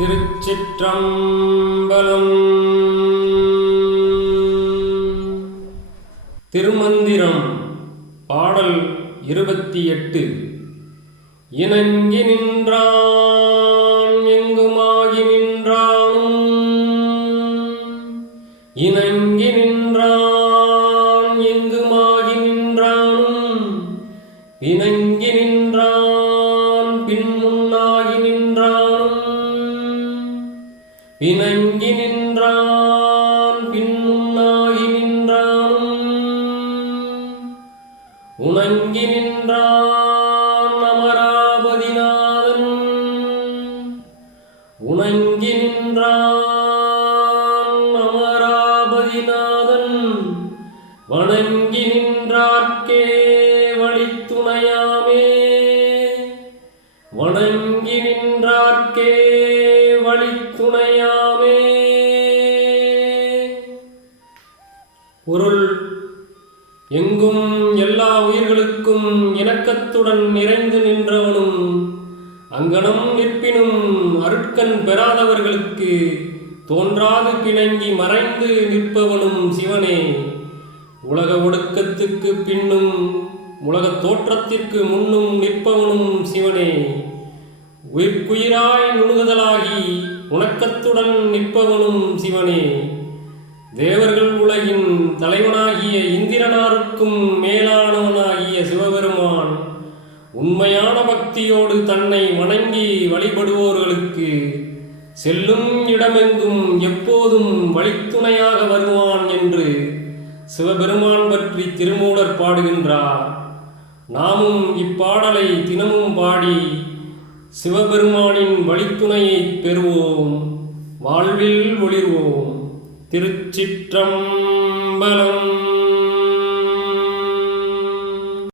திருச்சிற்றம்பலம். திருமந்திரம் பாடல் 28. இணங்கி நின்றான் எங்குமாகி நின்றானும், இணங்கி நின்றான் எங்குமாகி நின்றானும், இணங்கி நின்றான் பின் முன்னாகி நின்றானும், இணங்கி நின்றான் பின் முன்னாகி நின்றானும், உணங்கி நின்றான் அமராபதிநாதன், உணங்கி நின்றான் அமராபதிநாதன், வணங்கி நின்றார்க்கே வழித்துணையாமே, வணங்கி நின்றார்க்கே வழித்துணையாமே. பொருள்: எங்கும் எல்லா உயிர்களுக்கும் இணக்கத்துடன் நிறைந்து நின்றவனும், அங்கனம் நிற்பினும் அருட்கண் பெறாதவர்களுக்கு தோன்றாது பிணங்கி மறைந்து நிற்பவனும் சிவனே. உலக ஒடுக்கத்துக்கு பின்னும் உலகத் தோற்றத்திற்கு முன்னும் நிற்பவனும் சிவனே. உயிர்க்குயிராய் நுணுகுதலாகி உணக்கத்துடன் நிற்பவனும் சிவனே. தேவர்கள் உலகின் தலைவனாகிய இந்திரனாருக்கும் மேலானவனாகிய சிவபெருமான் உண்மையான பக்தியோடு தன்னை வணங்கி வழிபடுவோர்களுக்கு செல்லும் இடமெங்கும் எப்போதும் வழித்துணையாக வருவான் என்று சிவபெருமான் பற்றி திருமூலர் பாடுகின்றார். நாமும் இப்பாடலை தினமும் பாடி சிவபெருமானின் வழித்துணையை பெறுவோம், வாழ்வில் ஒளிர்வோம். திருச்சிற்றம்பலம்.